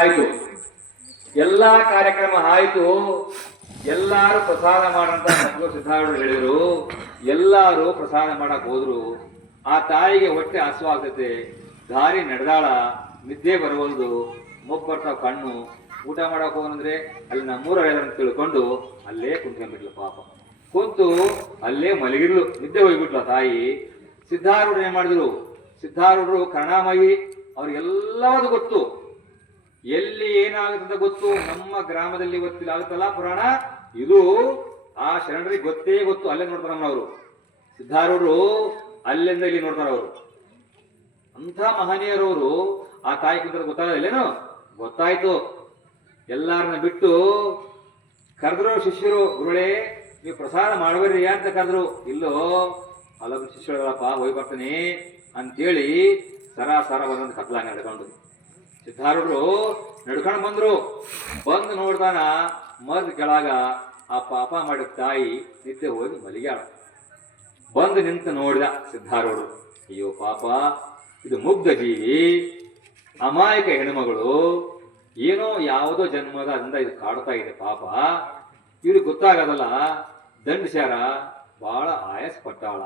ಆಯ್ತು, ಎಲ್ಲಾ ಕಾರ್ಯಕ್ರಮ ಆಯ್ತು. ಎಲ್ಲಾರು ಪ್ರಸಾದ ಮಾಡಂತ ಸಿದ್ಧಾರೂಢರು ಹೇಳಿದ್ರು. ಎಲ್ಲಾರು ಪ್ರಸಾದ ಮಾಡಕ್ ಹೋದ್ರು. ಆ ತಾಯಿಗೆ ಹೊಟ್ಟೆ ಹಸುವಾಗ್ತೈತೆ, ದಾರಿ ನಡೆದಾಳ, ನಿದ್ದೆ ಬರವಲ್ದು, ಮೊಬ್ಬ ಬರ್ತಾವ ಕಣ್ಣು. ಊಟ ಮಾಡಕ್ ಹೋಗಂದ್ರೆ ಅಲ್ಲಿ ನಮ್ಮೂರ ಅಂತ ತಿಳ್ಕೊಂಡು ಅಲ್ಲೇ ಕುಂತ್ಕೊಂಡ್ಬಿಟ್ಲು ಪಾಪ. ಕುಂತು ಅಲ್ಲೇ ಮಲಗಿರ್ಲು, ನಿದ್ದೆ ಹೋಗ್ಬಿಟ್ಲ ತಾಯಿ. ಸಿದ್ಧಾರೂಢರು ಏನ್ ಮಾಡಿದ್ರು? ಸಿದ್ಧಾರೂಢರು ಕರುಣಾಮಯಿ, ಅವ್ರಿಗೆಲ್ಲವೂ ಗೊತ್ತು, ಎಲ್ಲಿ ಏನಾಗುತ್ತಂತ ಗೊತ್ತು. ನಮ್ಮ ಗ್ರಾಮದಲ್ಲಿ ಗೊತ್ತಿಲ್ಲ ಆಗುತ್ತಲ್ಲ ಪುರಾಣ, ಇದು ಆ ಶರಣರಿಗೆ ಗೊತ್ತೇ ಗೊತ್ತು. ಅಲ್ಲೇ ನೋಡ್ತಾರ ಅವರು ಸಿದ್ಧಾರೂಢರು, ಅಲ್ಲಿಂದ ಇಲ್ಲಿ ನೋಡ್ತಾರ ಅವರು. ಅಂತ ಮಹನೀಯರವರು ಆ ತಾಯಿ ಕುಂತ ಗೊತ್ತಾಗಲ್ಲೇನು? ಗೊತ್ತಾಯ್ತು. ಎಲ್ಲಾರನ್ನ ಬಿಟ್ಟು ಕರೆದ್ರು ಶಿಷ್ಯರು, ಗುರುಳೇ ನೀವು ಪ್ರಸಾದ ಮಾಡಬೇಡ್ರಿ ಅಂತ ಕರೆದ್ರು. ಇಲ್ಲೋ ಹಲವು ಶಿಷ್ಯರುಗಳಪ್ಪ, ಹೋಗಿ ಬರ್ತೀನಿ ಅಂತೇಳಿ ಸರಾಸರ ಒಂದೊಂದು ಕತ್ಲಾಗ ನಡ್ಕೊಂಡು ಸಿದ್ಧಾರೂಢರು ನಡ್ಕೊಂಡು ಬಂದ್ರು. ಬಂದು ನೋಡ್ದಾನ ಮರದ ಕೆಳಗ ಆ ಪಾಪ ಮಾಡಿದ ತಾಯಿ ನಿದ್ದೆ ಹೋಗಿ ಮಲಿಗ್ಯಾಳ. ಬಂದು ನಿಂತು ನೋಡಿದ ಸಿದ್ಧಾರೂಢರು, ಅಯ್ಯೋ ಪಾಪ, ಇದು ಮುಗ್ಧ ಜೀವಿ, ಅಮಾಯಕ ಹೆಣ್ಮಗಳು, ಏನೋ ಯಾವುದೋ ಜನ್ಮದ ಅಂದ ಇದು ಕಾಡ್ತಾ ಇದೆ ಪಾಪ, ಇವ್ರಿಗೆ ಗೊತ್ತಾಗದಲ್ಲ, ದಂಡಸ್ಯಾರ, ಬಹಳ ಆಯಾಸ ಪಟ್ಟಾಳ,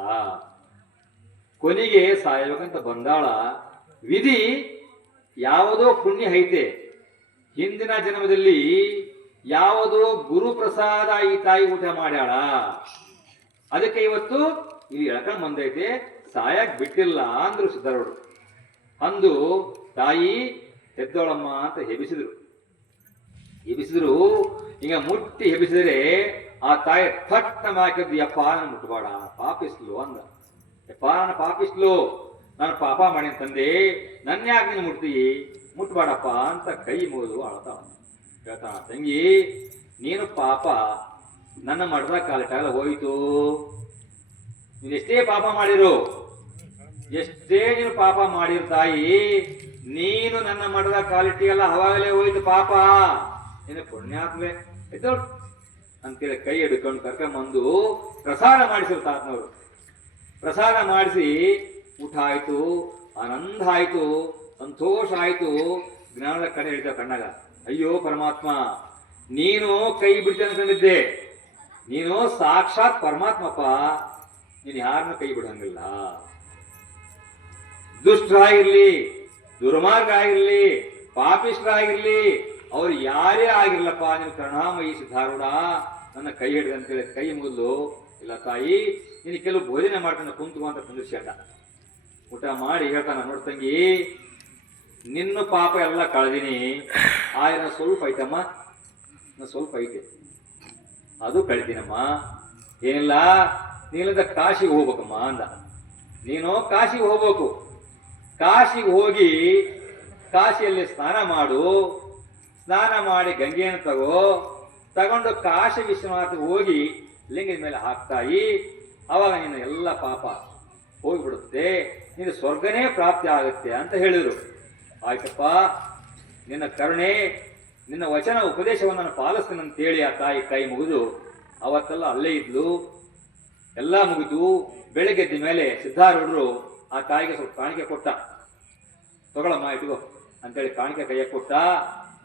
ಕೊನೆಗೆ ಸಾಯಬೇಕಂತ ಬಂದಾಳ. ವಿಧಿ ಯಾವುದೋ ಪುಣ್ಯ ಐತೆ, ಹಿಂದಿನ ಜನ್ಮದಲ್ಲಿ ಯಾವುದೋ ಗುರುಪ್ರಸಾದ ಈ ತಾಯಿ ಊಟ ಮಾಡ್ಯಾಳ, ಅದಕ್ಕೆ ಇವತ್ತು ಇಲ್ಲಿ ಎಳ್ಕೊಂಡ್ ಬಂದೈತೆ, ಸಾಯಕ್ ಬಿಟ್ಟಿಲ್ಲ ಅಂದ್ರು ಸಿದ್ಧಾರೂಢರು. ಅಂದು ತಾಯಿ ಎದ್ದೋಳಮ್ಮ ಅಂತ ಹೆಬಿಸಿದ್ರು. ಹಿಂಗ ಮುಟ್ಟಿ ಹೆಬಿಸಿದರೆ ಆ ತಾಯಿ ಥಟ್ಟ ಹಾಕಿದ್ದು, ಯಪ್ಪ ನಾನು ಮುಟ್ಬೇಡ, ಪಾಪಿಸ್ಲು ಅಂದ. ಯಪ್ಪ ನಾನು ಪಾಪಿಸ್ಲು, ನಾನು ಪಾಪ ಮಾಡಿ ತಂದೆ, ನನ್ನ ಯಾಕೆ ನೀನು ಮುಟ್ತೀಯಿ, ಮುಟ್ಬೇಡಪ್ಪ ಅಂತ ಕೈ ಮುಗಿದು ಅಳ್ತಾವ. ಹೇಳ್ತಾನ, ತಂಗಿ ನೀನು ಪಾಪ ನನ್ನ ಮಡ್ದ ಕಾಲಿಟ್ಟಾಗ ಹೋಯ್ತು, ನೀನು ಎಷ್ಟೇ ಪಾಪ ಮಾಡಿರು, ಎಷ್ಟೇ ನೀನು ಪಾಪ ಮಾಡಿರು ತಾಯಿ, ನೀನು ನನ್ನ ಮಡ್ದ ಕಾಲಿಟ್ಟಿಗೆಲ್ಲ ಅವಾಗಲೇ ಹೋಯ್ತು ಪಾಪ, ನೀನು ಪುಣ್ಯಾತ್ಮೆ ಎದ್ದೋಳು ಅಂತೇಳಿ ಕೈ ಹಿಡ್ಕೊಂಡು ಕರ್ಕೊಂಬಂದು ಪ್ರಸಾದ ಮಾಡಿಸಿರು ತಾತನವರು. ಪ್ರಸಾದ ಮಾಡಿಸಿ ಊಟ ಆಯ್ತು, ಆನಂದ ಆಯ್ತು, ಸಂತೋಷ ಆಯ್ತು. ಜ್ಞಾನದ ಕಡೆ ಹಿಡಿದ ಕಣ್ಣಾಗ, ಅಯ್ಯೋ ಪರಮಾತ್ಮ, ನೀನು ಕೈ ಬಿಡ್ತೇನೆ ಅನ್ಕೊಂಡಿದ್ದೆ, ನೀನು ಸಾಕ್ಷಾತ್ ಪರಮಾತ್ಮಪ್ಪ, ನೀನು ಯಾರನ್ನ ಕೈ ಬಿಡಂಗಿಲ್ಲ. ದುಷ್ಟರಾಗಿರ್ಲಿ, ದುರ್ಮಾರ್ಗ ಆಗಿರ್ಲಿ, ಪಾಪಿಷ್ಟರಾಗಿರ್ಲಿ, ಅವ್ರು ಯಾರೇ ಆಗಿರ್ಲಪ್ಪ, ನೀನು ಕರುಣಾಮಯಿ ಸಿದ್ಧಾರೂಢ, ನನ್ನ ಕೈ ಹಿಡಿದಂತೇಳಿ ಕೈ ಮುಗಿದ್ಲು. ಇಲ್ಲ ತಾಯಿ, ನೀನು ಕೆಲವು ಭೋಜನ ಮಾಡ್ತಾನೆ ಕುಂತು ಅಂತ ಕುಂದಿರ್ಸ್ಯಾಟ. ಊಟ ಮಾಡಿ ಹೇಳ್ತಾನ, ನೋಡ್ತಂಗಿ ನಿನ್ನ ಪಾಪ ಎಲ್ಲ ಕಳೆದಿನಿ, ಆಯ್ನ ಸ್ವಲ್ಪ ಐತಮ್ಮ, ಸ್ವಲ್ಪ ಐತೆ, ಅದು ಕಳಿತೀನಮ್ಮ, ಏನಿಲ್ಲ, ನೀನಿಂದ ಕಾಶಿಗೆ ಹೋಗ್ಬೇಕಮ್ಮ ಅಂದ. ನೀನು ಕಾಶಿಗೆ ಹೋಗ್ಬೇಕು, ಕಾಶಿಗೆ ಹೋಗಿ ಕಾಶಿಯಲ್ಲಿ ಸ್ನಾನ ಮಾಡು, ಸ್ನಾನ ಮಾಡಿ ಗಂಗೆಯನ್ನು ತಗೊಂಡು ಕಾಶಿ ವಿಶ್ವನಾಥಗೆ ಹೋಗಿ ಲಿಂಗದ ಮೇಲೆ ಹಾಕ್ತಾಯಿ, ಅವಾಗ ನಿನ್ನ ಎಲ್ಲ ಪಾಪ ಹೋಗಿಬಿಡುತ್ತೆ, ನೀನು ಸ್ವರ್ಗನೇ ಪ್ರಾಪ್ತಿ ಆಗುತ್ತೆ ಅಂತ ಹೇಳಿದರು. ಆಯ್ತಪ್ಪ, ನಿನ್ನ ಕರುಣೆ, ನಿನ್ನ ವಚನ ಉಪದೇಶವನ್ನು ನಾನು ಪಾಲಿಸ್ತೇನೆ ಅಂತೇಳಿ ಆ ತಾಯಿ ಕೈ ಮುಗಿದು ಅವತ್ತೆಲ್ಲ ಅಲ್ಲೇ ಇದ್ಲು. ಎಲ್ಲ ಮುಗಿದು ಬೆಳಗ್ಗೆದ್ದ ಮೇಲೆ ಸಿದ್ಧಾರೂಢರು ಆ ತಾಯಿಗೆ ಸ್ವಲ್ಪ ಕಾಣಿಕೆ ಕೊಟ್ಟ. ತಗೊಳಮ್ಮ ಇಟ್ಕೋ ಅಂತೇಳಿ ಕಾಣಿಕೆ ಕೈಯ ಕೊಟ್ಟ.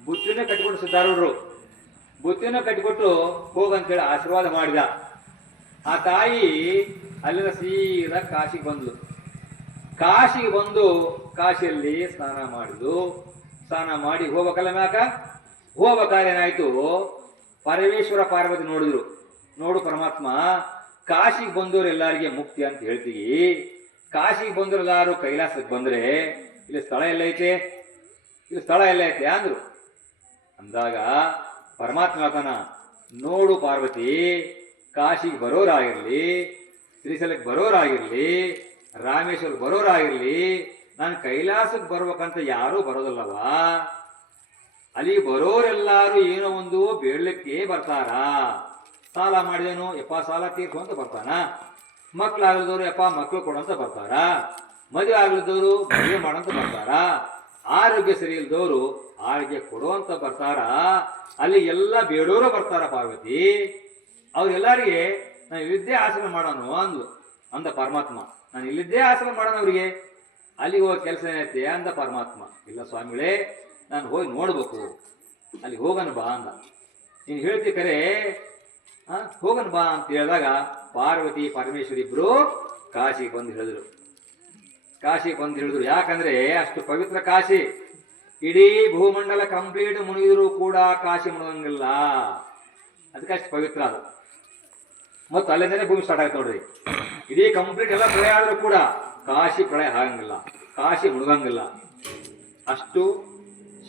ಬುತ್ತಿನೇ ಕಟ್ಟಿಕೊಟ್ಟು ಸಿದ್ಧಾರೂಢರು, ಬುತ್ತಿನ ಕಟ್ಟಿಕೊಟ್ಟು ಹೋಗಂತೇಳಿ ಆಶೀರ್ವಾದ ಮಾಡಿದ. ಆ ತಾಯಿ ಅಲ್ಲಿಂದ ಸೀದಾ ಕಾಶಿಗೆ ಬಂದ್ಲು. ಕಾಶಿಗೆ ಬಂದು ಕಾಶಿಯಲ್ಲಿ ಸ್ನಾನ ಮಾಡಿದ್ಲು. ಸ್ನಾನ ಮಾಡಿ ಹೋಗ್ಬೇಕಲ್ಲ ಮ್ಯಾಕ, ಹೋಗ್ಬೇಕಾದ್ರೆ ಏನಾಯ್ತು, ಪರಮೇಶ್ವರ ಪಾರ್ವತಿ ನೋಡಿದ್ರು. ನೋಡು ಪರಮಾತ್ಮ, ಕಾಶಿಗೆ ಬಂದವರು ಎಲ್ಲರಿಗೆ ಮುಕ್ತಿ ಅಂತ ಹೇಳ್ತೀವಿ, ಕಾಶಿಗೆ ಬಂದ್ರು ಎಲ್ಲಾರು ಕೈಲಾಸಕ್ಕೆ ಬಂದ್ರೆ ಇಲ್ಲಿ ಸ್ಥಳ ಎಲ್ಲ ಐತೆ, ಇಲ್ಲಿ ಸ್ಥಳ ಎಲ್ಲ ಐತೆ ಅಂದ್ರು. ಅಂದಾಗ ಪರಮಾತ್ಮ ಹೇಳ್ತಾನ, ನೋಡು ಪಾರ್ವತಿ, ಕಾಶಿಗೆ ಬರೋರಾಗಿರ್ಲಿ, ಶ್ರೀಶೈಲಕ್ಕೆ ಬರೋರಾಗಿರ್ಲಿ, ರಾಮೇಶ್ವರಕ್ಕೆ ಬರೋರಾಗಿರ್ಲಿ, ನಾನು ಕೈಲಾಸಕ್ಕೆ ಬರ್ಬೇಕಂತ ಯಾರೂ ಬರೋದಲ್ಲವಾ, ಅಲ್ಲಿ ಬರೋರೆಲ್ಲಾರು ಏನೋ ಒಂದು ಬೇಡಲಿಕ್ಕೆ ಬರ್ತಾರ. ಸಾಲ ಮಾಡಿದೇನು, ಯಪ್ಪ ಸಾಲ ತೀರ್ಸು ಅಂತ ಬರ್ತಾನ, ಮಕ್ಳಾಗಲಿದವರು ಯಪ್ಪ ಮಕ್ಳು ಕೊಡಂತ ಬರ್ತಾರ, ಮದುವೆ ಆಗ್ಲಿದ್ದವರು ಮದುವೆ ಮಾಡಂತ ಬರ್ತಾರ, ಆರೋಗ್ಯ ಸರಿ ಇಲ್ದವರು ಆರೋಗ್ಯ ಕೊಡುವಂತ ಬರ್ತಾರ. ಅಲ್ಲಿ ಎಲ್ಲ ಬೇಡೋರು ಬರ್ತಾರ ಪಾರ್ವತಿ, ಅವ್ರೆಲ್ಲರಿಗೆ ನಾನು ಇಲ್ಲಿದ್ದೇ ಆಸನ ಮಾಡೋನು ಅಂದ್ಲು. ಅಂದ ಪರಮಾತ್ಮ, ನಾನು ಇಲ್ಲಿದ್ದೇ ಆಸನ ಮಾಡೋಣ ಅವ್ರಿಗೆ, ಅಲ್ಲಿಗೆ ಹೋಗೋ ಕೆಲಸ ಏನೈತೆ ಅಂದ ಪರಮಾತ್ಮ. ಇಲ್ಲ ಸ್ವಾಮಿಗಳೇ, ನಾನು ಹೋಗಿ ನೋಡ್ಬೇಕು, ಅಲ್ಲಿ ಹೋಗೋಣ ಬಾ ಅಂದ. ನೀನು ಹೇಳ್ತಿ ಕರೆ, ಹೋಗೋಣ ಬಾ ಅಂತ ಹೇಳಿದಾಗ ಪಾರ್ವತಿ ಪರಮೇಶ್ವರಿ ಇಬ್ರು ಕಾಶಿಗೆ ಬಂದು ಹೇಳಿದ್ರು. ಯಾಕಂದ್ರೆ ಅಷ್ಟು ಪವಿತ್ರ ಕಾಶಿ. ಇಡೀ ಭೂಮಂಡಲ ಕಂಪ್ಲೀಟ್ ಮುಳುಗಿದ್ರು ಕೂಡ ಕಾಶಿ ಮುಳುಗಂಗಿಲ್ಲ, ಅದಕ್ಕೆ ಅಷ್ಟು ಪವಿತ್ರ ಅದು. ಮತ್ತು ಅಲ್ಲಿಂದನೇ ಭೂಮಿ ಸ್ಟಾರ್ಟ್ ಆಯ್ತು ನೋಡ್ರಿ. ಇಡೀ ಕಂಪ್ಲೀಟ್ ಎಲ್ಲ ಪ್ರಳಯ ಆದ್ರೂ ಕೂಡ ಕಾಶಿ ಪ್ರಳಯ ಆಗಂಗಿಲ್ಲ, ಕಾಶಿ ಮುಳುಗಂಗಿಲ್ಲ. ಅಷ್ಟು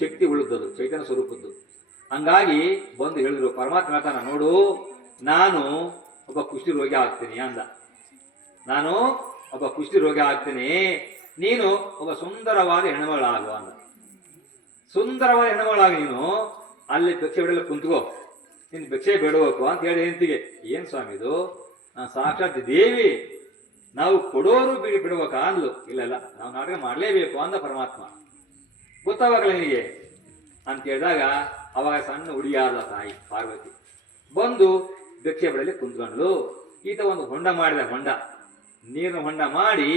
ಶಕ್ತಿ ಉಳಿದದು, ಚೈತನ್ಯ ಸ್ವರೂಪದ್ದು. ಹಂಗಾಗಿ ಬಂದು ಹೇಳಿದ್ರು, ಪರಮಾತ್ಮ ಹೇಳ್ತಾನ, ನೋಡು ನಾನು ಒಬ್ಬ ಕುಷ್ಠಿ ರೋಗಿ ಆಗ್ತೀನಿ ಅಂದ. ನಾನು ಒಬ್ಬ ಕುಷ್ಠಿ ರೋಗಿ ಆಗ್ತೀನಿ, ನೀನು ಒಬ್ಬ ಸುಂದರವಾದ ಹೆಣ್ಣುಮಗಳಾಗು ಅಂದ. ಸುಂದರವಾದ ಹೆಣ್ಣುಮಗಳಾಗಿ ನೀನು ಅಲ್ಲಿ ಭಿಕ್ಷೆ ಬಿಡಲು ಕುಂತ್ಕೋ, ನಿನ್ ಭಿಕ್ಷೆ ಬೇಡಬೇಕು ಅಂತ ಹೇಳಿ ಹೆಂಡತಿಗೆ. ಏನ್ ಸ್ವಾಮಿ ಇದು, ನಾನು ಸಾಕ್ಷಾತ್ ದೇವಿ, ನಾವು ಕೊಡೋರು ಬಿಡ್ಬೇಕಾ ಅಂದ್ಲು. ಇಲ್ಲ ನಾವು ನಾಟಕ ಮಾಡಲೇಬೇಕು ಅಂದ ಪರಮಾತ್ಮ. ಗೊತ್ತಾಗಲ್ಲ ನಿನಗೆ ಅಂತ ಹೇಳಿದಾಗ ಅವಾಗ ಸಣ್ಣ ಹುಡುಗಿಯಾದ ತಾಯಿ ಪಾರ್ವತಿ ಬಂದು ಭಿಕ್ಷೆ ಬಿಡಲಿ ಕುಂತ್ಕೊಂಡ್ಲು. ಈತ ಒಂದು ಹೊಂಡ ಮಾಡಿದ, ನೀರಿನ ಹೊಂಡ ಮಾಡಿ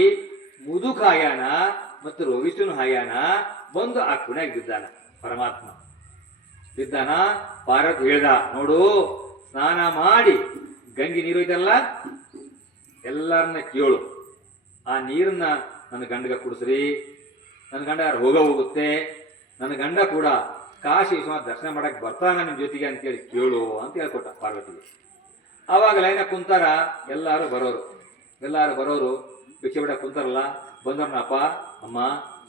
ಮುದುಕ ಹಾಯಾನ ಮತ್ತು ರೋಗಿಷ್ಠನು ಹಾಯಾನ ಬಂದು ಆ ಕುಣ್ಯಾಗ ಬಿದ್ದಾನ. ಪರಮಾತ್ಮ ಬಿದ್ದಾನ. ಪಾರ್ವತಿ ಹೇಳ್ದ, ನೋಡು ಸ್ನಾನ ಮಾಡಿ ಗಂಗೆ ನೀರು ಐತಲ್ಲ, ಎಲ್ಲರನ್ನ ಕೇಳು, ಆ ನೀರನ್ನ ನನ್ನ ಗಂಡಗ ಕುಡಿಸ್ರಿ, ನನ್ನ ಗಂಡ ಹೋಗುತ್ತೆ, ನನ್ನ ಗಂಡ ಕೂಡ ಕಾಶಿ ವಿಶ್ವನಾಥ ದರ್ಶನ ಮಾಡಕ್ಕೆ ಬರ್ತಾನ ನಿಮ್ಮ ಜೊತೆಗೆ ಅಂತೇಳಿ ಕೇಳು ಅಂತ ಹೇಳ್ಕೊಟ್ಟ ಪಾರ್ವತಿಗೆ. ಆವಾಗ ಲೈನ ಕುಂತಾರ, ಎಲ್ಲರೂ ಬರೋರು ಭಿಕ್ಷೆ ಬಿಡಕ್ಕೆ ಕುಂತಾರಲ್ಲ, ಬಂದವ್ರನ್ನಪ್ಪ ಅಮ್ಮ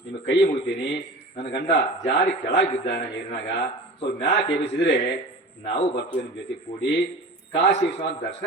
ನಿಮ್ಮ ಕೈ ಮುಗಿತೀನಿ, ನನ್ನ ಗಂಡ ಜಾರಿ ಕೆಳಗೆ ಬಿದ್ದಾನೆ ನೀರಿನಾಗ, ಸ್ವಲ್ಪ ಮ್ಯಾಕ್ ಎಬ್ಬಿಸಿದ್ರೆ ನಾವು ಬರ್ತೀವಿ ನಿಮ್ಮ ಜೊತೆ ಕೂಡಿ ಕಾಶಿ ವಿಶ್ವನಾಥ ದರ್ಶನ